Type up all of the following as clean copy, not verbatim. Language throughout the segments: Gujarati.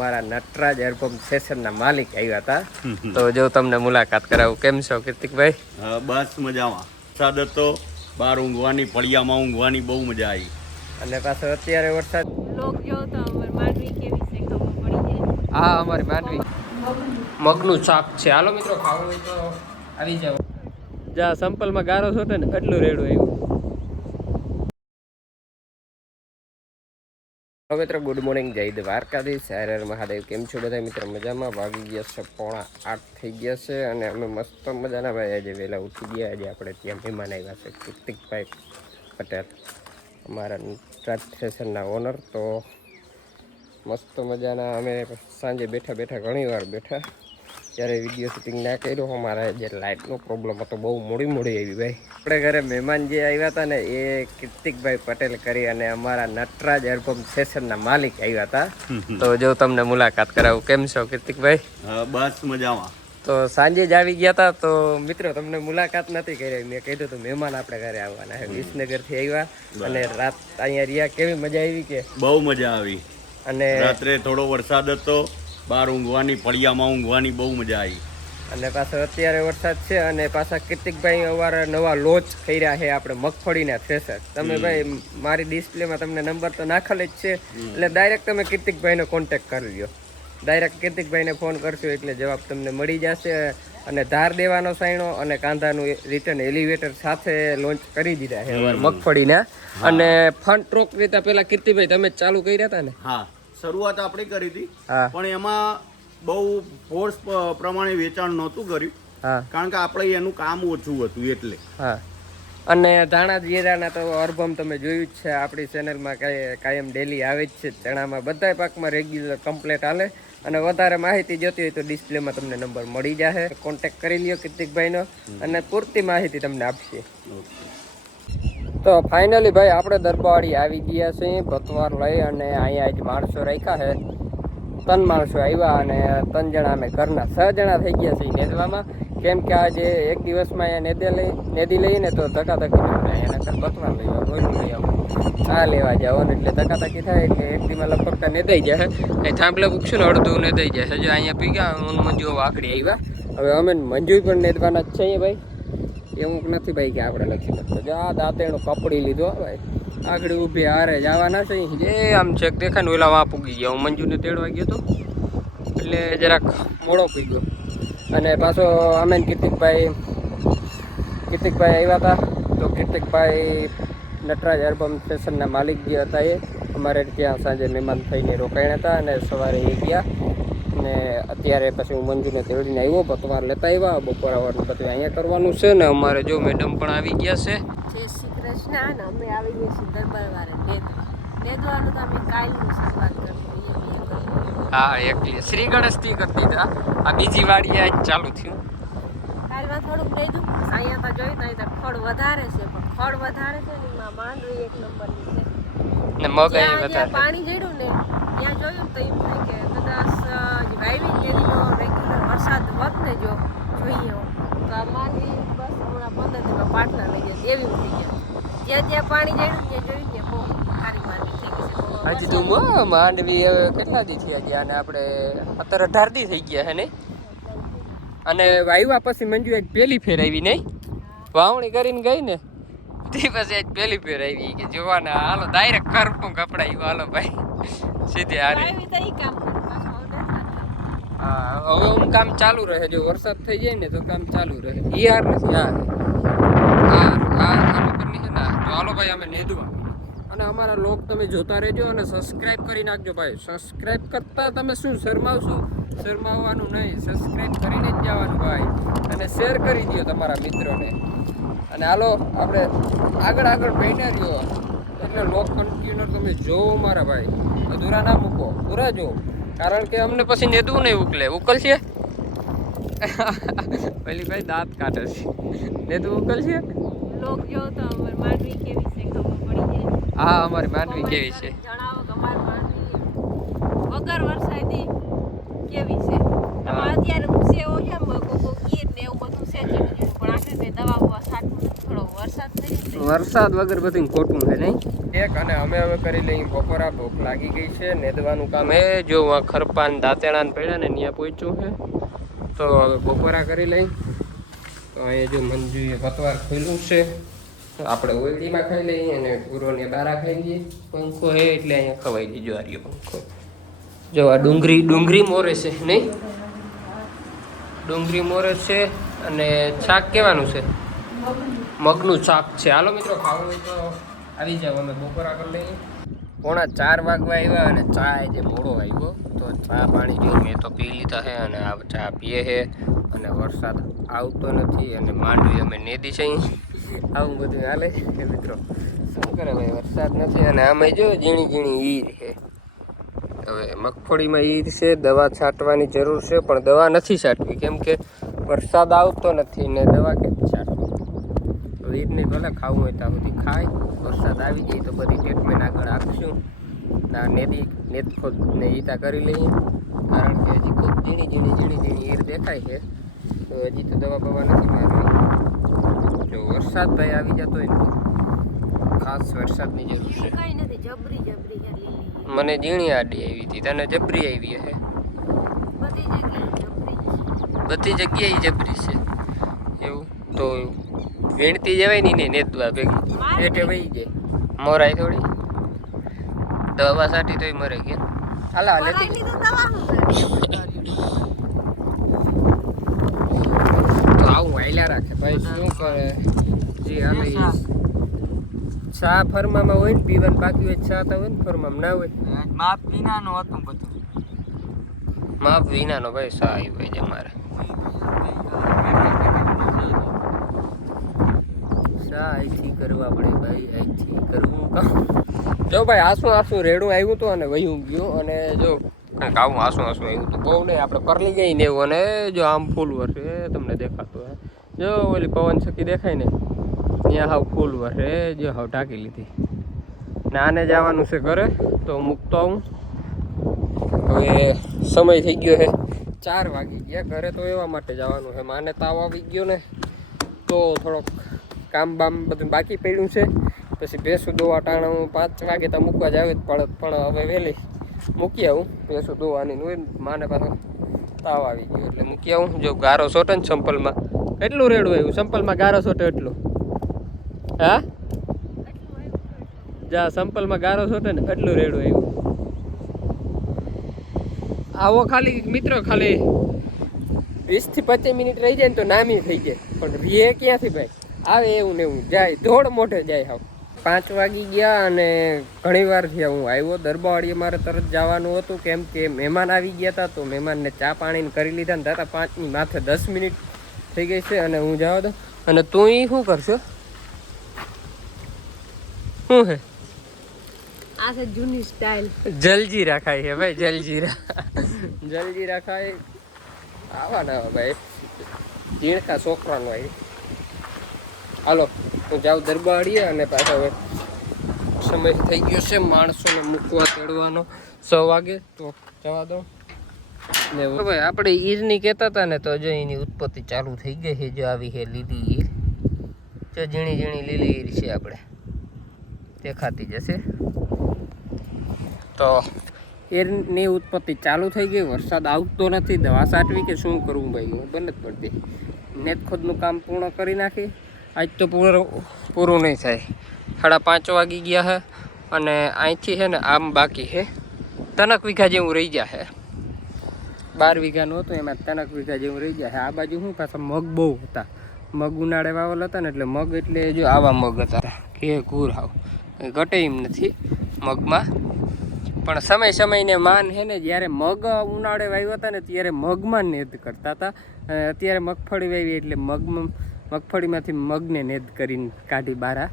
અમારા નટરાજ એરપંપ સ્ટેશનના માલિક આવ્યા હતા. તો જો તમને મુલાકાત કરાવું. કેમ છો કીર્તિકભાઈ? બસ મજામાં. વરસાદ હતો, બહાર ઊંઘવાની, ફળિયામાં ઊંઘવાની બહુ મજા આવી. અને પાછો અત્યારે વરસાદ. લોક જો તો અમારી માંડવી કેવી છે ખબર પડી જાય. હા, અમારી માંડવી મગનું શાક છે. હાલો મિત્રો, ખાવું હોય તો આવી જાવ. જ્યાં સંપલમાં ગારો છોટે ને એટલું રેડું આવ્યું. મિત્રો ગુડ મોર્નિંગ, જય દ્વારકાધીશ, હર મહાદેવ. કેમ છો બધા મિત્રો? મજામાં? વાગી ગયા છે 7:45 થઈ ગયા છે અને અમે મસ્ત મજાના ભાઈ આજે વહેલા ઉઠી ગયા. આજે આપણે ત્યાં મહેમાન આવ્યા છે, કીર્તિકભાઈ પટેલ, અમારા નટરાજ સ્ટેશનના ઓનર. તો મસ્ત મજાના અમે સાંજે બેઠા ઘણી વાર બેઠા, ત્યારે વિડીયો શૂટિંગ ના કર્યો. અમારા જે લાઇટનો પ્રોબ્લેમ હતો, બહુ મોડી આવી ભાઈ. આપણે ઘરે મહેમાન જે આવ્યા હતા ને એ કીર્તિકભાઈ પટેલ કરી અને અમારા નટરાજ એરપંપ સ્ટેશનના માલિક આવ્યા હતા. તો જો તમને મુલાકાત કરાવું. કેમ છો કીર્તિકભાઈ? બસ મજામાં. તો સાંજે જ આવી ગયા હતા. તો મિત્રો તમને મુલાકાત નથી કરી. મેં કીધું હતું મહેમાન આપણે ઘરે આવવાના છે, વિસનગરથી આવ્યા અને રાત અહીંયા રહ્યા. કેવી મજા આવી? કે બહુ મજા આવી. અને રાત્રે થોડો વરસાદ હતો, બહાર ઊંઘવાની, ફળિયામાં ઊંઘવાની બહુ મજા આવી. અને પાછો અત્યારે વરસાદ છે અને પાછા કીર્તિકભાઈ અમારા નવા લોન્ચ કર્યા છે આપણે મગફળીના થ્રેસર. તમે ભાઈ મારી ડિસ્પ્લેમાં તમને નંબર તો નાખેલ જ છે, એટલે ડાયરેક્ટ તમે કીર્તિકભાઈનો કોન્ટેક્ટ કરી લ્યો. ડાયરેક્ટ કીર્તિકભાઈને ફોન કરશો એટલે જવાબ તમને મળી જશે. અને ધાર દેવાનો સાયણો અને કાંધાનું રિટર્ન એલિવેટર સાથે લોન્ચ કરી દીધા છે મગફળીના. અને ફંડ ટ્રોક રીતે પેલા કીર્તિભાઈ તમે ચાલુ કર્યા હતા ને? હા, શરૂઆત આપણે કરી હતી, હા, પણ એમાં બહુ ફોર્સ પ્રમાણે વેચાણ નહોતું કર્યું. હા, કારણ કે આપણે એનું કામ ઓછું હતું એટલે. હા. અને ધાણા જીરાના તો અરબમ તમે જોયું જ છે, આપણી ચેનલમાં કાયમ ડેલી આવે જ છે. ચણામાં બધા પાકમાં રેગ્યુલર કમ્પ્લેટ હાલે. અને વધારે માહિતી જોતી હોય તો ડિસ્પ્લેમાં તમને નંબર મળી જશે. કોન્ટેક્ટ કરી લ્યો કીર્તિકભાઈનો અને પૂરતી માહિતી તમને આપશે. તો ફાઇનલી ભાઈ આપણે દરબાવાડી આવી ગયા છે ભતવાર લઈ, અને અહીંયા જ માણસો રાખ્યા છે. 3 માણસો આવ્યા અને 3 જણા અમે ઘરના 6 જણા થઈ ગયા છે નેદવામાં. કેમ કે આજે એક દિવસમાં અહીંયા નેદી લઈએ તો ધકાધકી એના બતવાર લઈ બોલું લઈ આવું, આ લેવા જાવ ને એટલે ધકાધકી થાય. એટલે એક દીમાં લગભગ નેદાઈ જાય. એ થાંભલે પૂછશું ને અડધું નેદાઈ જાય. હજુ અહીંયા પી ગયા મંજુ આકડી આવ્યા. હવે અમે મંજુ પણ નેદવાના જ છે ભાઈ, એવું નથી ભાઈ કે આપણે નથી શકતો. જો આ દાંતેણું કપડી લીધો ભાઈ, આગળ ઊભી હારે જવાના છે. એ આમ ચેક દેખાય ને ઓલા વાં પૂગી ગયા. હું મંજુને તેડવા ગયો હતો એટલે જરાક મોડો પી ગયો. અને પાછો અમે કીર્તિકભાઈ આવ્યા હતા. તો કીર્તિકભાઈ નટરાજ એરપંપ સ્ટેશનના માલિક જે હતા એ અમારે ત્યાં સાંજે મહેમાન થઈને રોકાયા હતા અને સવારે એ ગયા. ને અત્યારે પછી હું મંજુને તેડીને આવ્યો, પતવાર લેતા આવ્યા. બપોર આવવાનું બધું અહીંયા કરવાનું છે ને અમારે જો મેડમ પણ આવી ગયા છે. જય શ્રી કૃષ્ણ. અને અમે આવી ગયા છીએ દરબારવાળા નેદવાનું તો અમે કાલની શરૂઆત કરશું. હા, એકલી શ્રી ગણેશથી કરતી હતા. આ બીજી વાડી આજ ચાલુ થયું. કાલમાં થોડુંક નેદું. અહીંયા તો જોઈ તો ખડ વધારે છે, પણ ખડ વધારે છે ને એમાં માંડવી એક નંબરની છે ને મગ જ્યાં વધારે પાણી જડ્યું ને ત્યાં જોયું તો એમ થાય કે કદાચ વાવી તેરીનો રેગ્યુલર વરસાદ વધ ને જોઈએ તો આ માંડવી બસ હમણાં 15 દિવસમાં પાટલા લઈ જાય એવી થઈ ગયા. જ્યાં પાણી જડ્યું ત્યાં જોયું ને બહુ સારી માંડવી થઈ ગઈ છે. હજી તો માંડવી હવે કેટલા દી થયા ગયા અને આપણે 17-18 દી થઈ ગયા છે નહીં. અને વાવ્યા પછી મંજુ આજ પહેલી ફેર આવી નહીં, વાવણી કરીને ગઈ ને તે પછી આજ પહેલી ફેર આવી કે જોવાના. હાલો ડાયરેક્ટ કરપું કપડાયું. હાલો ભાઈ સીધી હારી. હા, હવે હું કામ ચાલુ રહે. જો વરસાદ થઈ જાય ને તો કામ ચાલુ રહે. યાર નથી ઉપરની છે ને. તો હાલો ભાઈ અમે નેદવા. અને અમારા લોક તમે જોતા રહેજો અને સબસ્ક્રાઇબ કરી નાખજો ભાઈ. સબસ્ક્રાઇબ કરતા તમે શું શરમાવવાનું નહીં, સબસ્ક્રાઇબ કરીને જ જવાનું ભાઈ. અને શેર કરી દો તમારા મિત્રોને. અને હાલો આપણે આગળ બેઠા રહ્યો એટલે લોક કન્ટિન્યુ તમે જોવો મારા ભાઈ, અધૂરા ના મૂકો, પૂરા જો. કારણ કે અમને પછી નેદવું નહીં ઉકલશે. પેલી ભાઈ દાંત કાઢે છે. નેદવું ઉકલશે. લોક જો તો અમારી માંડવી કેવી છે ખબર પડી જાય. હા, અમારી માંડવી કેવી છે જણાવો કે અમારી માંડવી વગર વરસાદી કેવી છે. આમાં અત્યારે છે એવો છે કોકો ગીર ને એવું બધું છે પણ આખરે દવા છાંટવું નથી. થોડો વરસાદ થઈ જાય, વરસાદ વગર બધું ખોટું છે નહીં. ચેક. અને અમે હવે કરી લઈએ બપોરા. ભૂખ લાગી ગઈ છે. નેદવાનું કામ હે જો ખરપાન દાંતેણા પડ્યા ને ત્યાં પહોંચ્યું છે. તો હવે બપોરા કરી લઈ. તો અહીંયા જો મંજુએ પતવાર ખોલ્યું છે. આપણે ઓળીમાં ખાઈ લઈએ અને પૂરોને બારા ખાઈ લઈએ. પંખો હે એટલે અહીંયા ખવાઈ લીજો આર્યો પંખો. જો આ ડુંગળી મોરે છે નહીં, ડુંગળી મોરે છે. અને શાક કેવાનું છે? મગનું શાક છે. હાલો મિત્રો ખાવું હોય તો આવી જાવ, અમે બપોરા કરી લઈએ. 3:45 વાગવા આવ્યા અને ચા જે મોડો આવ્યો તો ચા પાણી જો મેં તો પી લીધા છે અને આ ચા પીએ છે. અને વરસાદ આવતો નથી અને માંડવી અમે નેદી છે. આવું બધું હાલે છે મિત્રો. શું કરે ભાઈ, વરસાદ નથી. અને આમાં જો ઝીણી ઈર છે. હવે મગફળીમાં ઈર છે, દવા છાંટવાની જરૂર છે પણ દવા નથી છાંટવી કેમ કે વરસાદ આવતો નથી ને દવા કેમ છાંટવી. તો ઈરની ભલે ખાવું હોય ત્યાં સુધી ખાય, વરસાદ આવી જાય તો બધી ટ્રીટમેન્ટ આગળ આપશું. ના નેત ખોદ ને ઈતા કરી લઈએ કારણ કે હજી ખૂબ ઝીણી ઈર દેખાય છે. તો હજી તો દવા બવા નથી મારવી. જો વરસાદ ભાઈ આવી જતો હોય ને ખાસ વરસાદની જરૂર છે. કઈ નથી, જબરી મને ઝીણી આડી આવી હતી, તને જબરી આવી હે. બધી જગ્યાએ જબરી છે એવું તો વીણતી જવાય નહીં ને નેતવા ભેગી એટલે વહી જાય. મોરાય થોડી દવા સાટી તોય મરે ગયા. હાલા લેતી તો આવું હાલ્યા રાખે ભાઈ. શું કરે જે હાલે ચા ફરમામાં હોય ને પીવાનું, બાકી હોય ચા તો હોય ને ફરમામાં ના હોય. માપ વિનાનો હતું બધું. માપ વિનાનો ભાઈ ચા આવી ભાઈ અમારે. ચા અહીંથી કરવા પડે ભાઈ, અહીંથી કરવું કામ. જો ભાઈ આસું રેડું આવ્યું હતું અને વહ્યું ગયું. અને જો કાંઈક આવું આસું આવ્યું હતું, બહુ નહીં આપણે પરલી ગઈ ને એવું. અને જો આમ ફૂલ વર્ષે તમને દેખાતું હે, જો ઓલી પવન સખી દેખાય ને ત્યાં હાવ ફૂલ વર્ષે જો હાવ ઢાંકી લીધી. ને આને જવાનું છે ઘરે તો મૂકતો આવું. હવે સમય થઈ ગયો છે 4 વાગી ગયા. ઘરે તો એવા માટે જવાનું છે, માને તાવ આવી ગયો ને તો થોડોક કામ બામ બધું બાકી પડ્યું છે. પછી ભેંસું દોવા ટાણા હું 5 વાગે તો મૂકવા જ આવે પણ હવે વહેલી મૂકી આવું. ભેંસું દોવાની હોય માને પાછો તાવ આવી ગયો એટલે મૂકી આવું. જો ગારો સોટે ને સંપલમાં એટલું રેડું આવ્યું, સંપલમાં ગારો સોટે એટલું. હા જા સંપલમાં ગારો સોટે ને એટલું રેડું આવ્યું. આવો ખાલી મિત્રો ખાલી 20 થી 25 મિનિટ રહી જાય ને તો નામી થઈ જાય, પણ રીએ ક્યાંથી ભાઈ આવે એવું ને એવું જાય, ધોળ મોઢે જાય. હાવ 5 વાગી ગયા અને ઘણી વાર થયા હું આવ્યો. દરબાવાડીએ મારે તરત જવાનું હતું કેમ કે મહેમાન આવી ગયા હતા. તો મહેમાનને ચા પાણીને કરી લીધા ને દાદા 5 ની માથે 10 મિનિટ થઈ ગઈ છે અને હું જવા દઉં. અને તું એ શું કરશો? શું હે આ છે જૂની સ્ટાઇલ, જલજીરા ખાય છે ભાઈ. જલજીરા ખાય આવા ના ભાઈ, ઝીણકા છોકરાનો આવી. હાલો હું જાઉં દરબારીએ અને પાછો હવે સમય થઈ ગયો છે માણસોને મૂકવા ચડવાનો 6 વાગે તો જવા દો ને. ભાઈ આપણે ઈરની કહેતા હતા ને તો જો એની ઉત્પત્તિ ચાલુ થઈ ગઈ છે. જો આવી છે લીલી ઈર, જો ઝીણી લીલી ઈર છે આપણે દેખાતી જશે. તો ઈરની ઉત્પત્તિ ચાલુ થઈ ગઈ. વરસાદ આવતો નથી, દવા છાંટવી કે શું કરવું ભાઈ હું બને જ પડતી. નેત ખોદનું કામ પૂર્ણ કરી નાખી. આજ તો પૂરું નહીં થાય. 5:30 વાગી ગયા છે અને અહીંથી છે ને આમ બાકી છે 3 વીઘા જેવું રહી ગયા છે. 12 વીઘાનું હતું એમાં 3 વીઘા જેવું રહી ગયા છે. આ બાજુ શું પાછા મગ બહુ હતા, મગ ઉનાળે વાવેલ હતા ને એટલે મગ એટલે જો આવા મગ હતા કે ઘૂર હાવ ઘટે એમ નથી મગમાં. પણ સમયને માન છે ને જ્યારે મગ ઉનાળે વાવ્યા હતા ને ત્યારે મગમાં નેદ કરતા હતા. અત્યારે મગફળી વાવી એટલે મગફળીમાંથી મગને નેદ કરીને કાઢી બારા.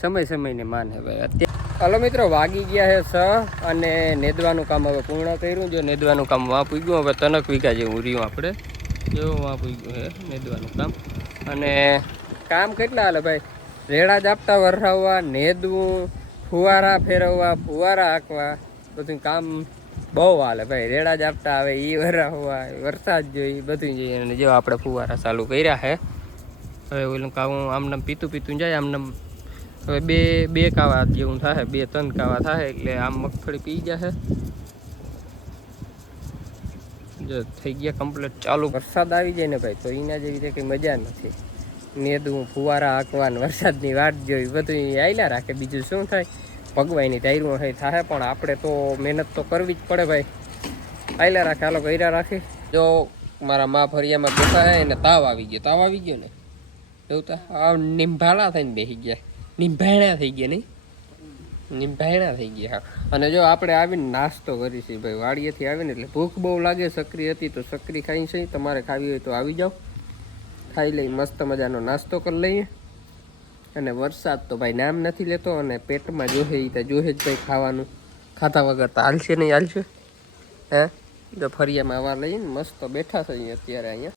સમયને માન હે ભાઈ. અત્યારે હાલો મિત્રો વાગી ગયા છે 6 અને નેદવાનું કામ હવે પૂર્ણ કર્યું. જો નેદવાનું કામ વાં પૂગ્યું. હવે 3 વીઘા જેવું રહ્યું આપણે, જેવું વાં પૂગ્યું છે નેદવાનું કામ. અને કામ કેટલા હાલે ભાઈ, રેડા જાપટા વરસાવવા, નેદવું, ફુવારા ફેરવવા, ફુવારા હાંકવા, બધું કામ બહુ હાલે ભાઈ. રેડા જાપટા આવે એ વરસાવવા, વરસાદ જોઈએ બધું જોઈએ. અને જો આપણે ફુવારા ચાલુ કર્યા છે. હવે ઓલું કામ આમનામ પીતું જાય, આમનામ હવે બે કાવા જેવું થાય, 2-3 કાવા થાય એટલે આમ મગફળી પી જશે. જો થઈ ગયા કમ્પ્લીટ ચાલુ. વરસાદ આવી જાય ને ભાઈ તો એના જેવી રીતે કંઈ મજા નથી. નેદવું, ફુવારા હાંકવાનું, વરસાદની વાટ જોઈ, બધું આયલા રાખે. બીજું શું થાય, ભગવાનની ધાર્યું હોય થાય, પણ આપણે તો મહેનત તો કરવી જ પડે ભાઈ. આયલા રાખે, હાલો કર્યા રાખી. જો મારા મા ફરિયામાં બેઠા હે એને તાવ આવી ગયો ને એવું તો આ નિંભાળા થઈને બેસી ગયા, નિંભાણા થઈ ગયા નહીં, નિંભાણા થઈ ગયા. અને જો આપણે આવીને નાસ્તો કરી છે ભાઈ, વાડીએથી આવીને એટલે ભૂખ બહુ લાગે. સકરી હતી તો સકરી ખાઈ છે. તમારે ખાવી હોય તો આવી જાઓ, ખાઈ લઈ, મસ્ત મજાનો નાસ્તો કરી લઈએ. અને વરસાદ તો ભાઈ નામ નથી લેતો, અને પેટમાં જોહે એ તો જોહે જ ભાઈ ખાવાનું. ખાધા વગર તો હાલશે નહીં, હાલશે હે. જો ફરિયામાં આવા લઈને મસ્ત બેઠા છે અત્યારે અહીંયા.